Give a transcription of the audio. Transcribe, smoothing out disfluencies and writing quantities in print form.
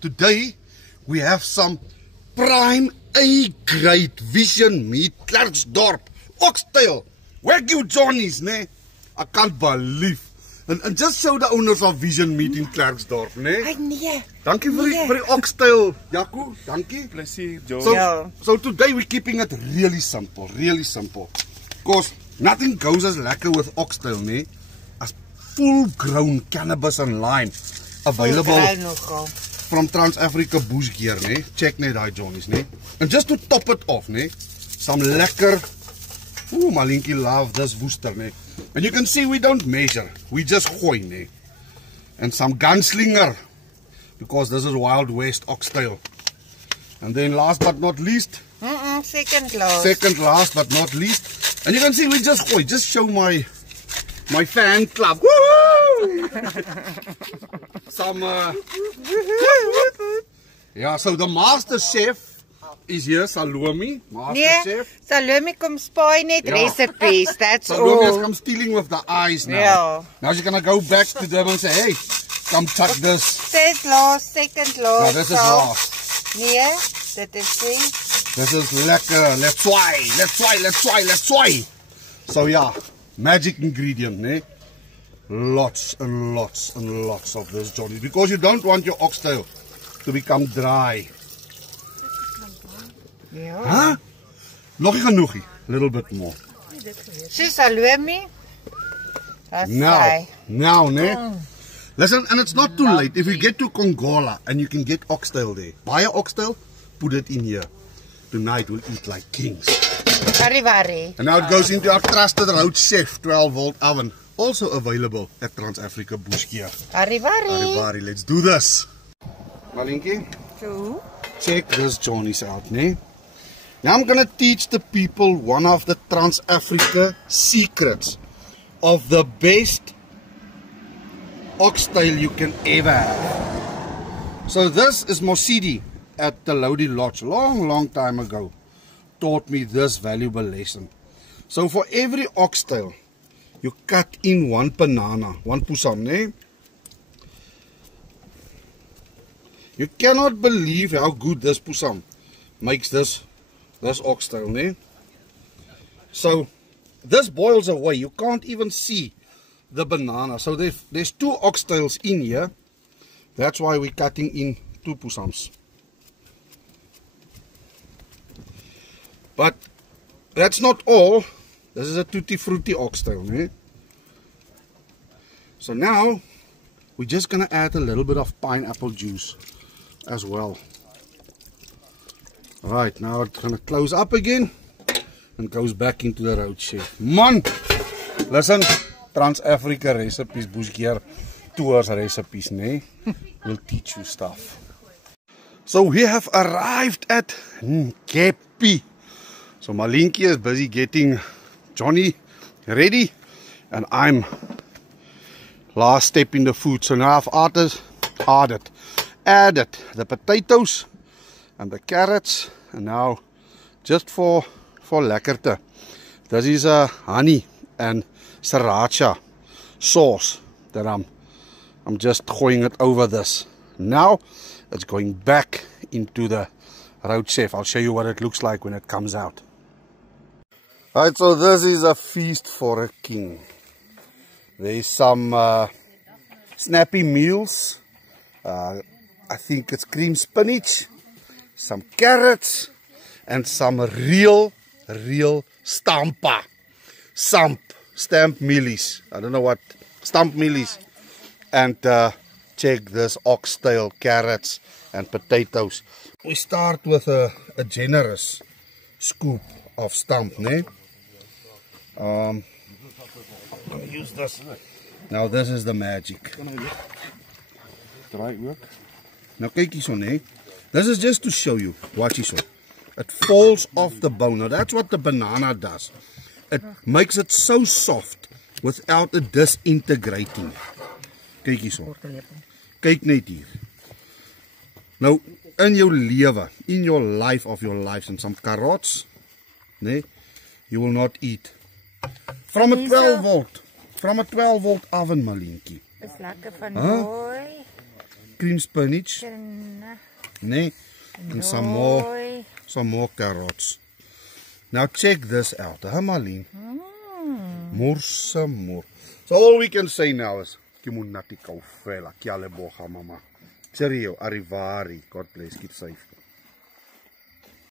Today we have some prime A-grade Vision meat, Klerksdorp, oxtail, Wagyu Johnny's, ne? I can't believe. And just show the owners of Vision meat in Klerksdorp, ne? Nee. Dankie vir die oxtail, Jaco. Dankie. Plezier, Joe. So today we're keeping it really simple, really simple. Because nothing goes as lekker with oxtail, ne? As full-grown cannabis and lime available from Trans-Africa Bush Gear, ne? Check net die Johnny's, ne? And just to top it off, ne? Some lekker, ooh, Malinkie love this woester, ne? And you can see we don't measure, we just gooi, ne? And some gunslinger, because this is Wild West oxtail. And then last but not least, Second last. Second last but not least, and you can see we just gooi, just show my fan club. Woo! Some yeah, so the master chef is here, Salome, master chef. Salome kom spy net recipes, that's Salome has all. come stealing with the eyes now. Yeah. Now she's gonna go back to them and say, hey, come check this. Says last, second last. No, this is last. Nee, dit is nie. This is lekker. Let's try. So yeah, magic ingredient, ne? Lots and lots and lots of this, Johnny, because you don't want your oxtail to become dry. Ja. Huh? Nog genoegie, little bit more. Sy Salome. Now, ne? Listen, and it's not too late. If you get to Kongola and you can get oxtail there, buy an oxtail, put it in here. Tonight we'll eat like kings. Arrivari. And now it goes into our trusted Road Chef 12-volt oven, also available at Trans-Africa Bush Gear. Arrivari. Let's do this. Malinkie, So. check this Johnny's out, ne? Now I'm gonna teach the people one of the Trans-Africa secrets of the best oxtail you can ever have. So this is Mosidi at the Lodi Lodge, long time ago, taught me this valuable lesson. So for every oxtail, you cut in one banana, one pusam, ne? You cannot believe how good this pusam makes this oxtail, ne? So this boils away, you can't even see the banana. So there's two oxtails in here. That's why we're cutting in two pusams. But that's not all. This is a tutti frutti oxtail, ne? So now we're just gonna add a little bit of pineapple juice as well. Right, now it's gonna close up again and goes back into the Road Chef. Man, listen, Trans-Africa recipes, Bush Gear tours recipes, ne? We'll teach you stuff. So we have arrived at Nkepi. So Malinkie is busy getting Johnny ready, and I'm last step in the food. So now I've added the potatoes and the carrots, and now just for lekkerte, this is a honey and sriracha sauce that I'm just throwing it over this. Now it's going back into the Road Chef. I'll show you what it looks like when it comes out. Alright, so this is a feast for a king. There's some snappy meals. I think it's cream spinach, some carrots, and some real stampa. Stamp mealies. I don't know what stamp mealies. And check this oxtail, carrots, and potatoes. We start with a generous scoop of stamp, ne? I'm gonna use this. Now this is the magic. Now kyk hierso, ne? This is just to show you. Watch hierso. It falls off the bone. Now that's what the banana does. It makes it so soft without it disintegrating. Kyk hierso. Kyk net hier. Nou in jou lewe, in your life of your lives, and some carrots, ne? You will not eat. From a 12-volt oven, Malinkie. Is lekker van mooi. Cream spinach. Nee, and some more carrots. Now check this out, huh, Marlene? Morsamor. So all we can say now is, Kimunati Kaufela, Kialeboha Mama. Serio, arrivari, God bless, keep safe.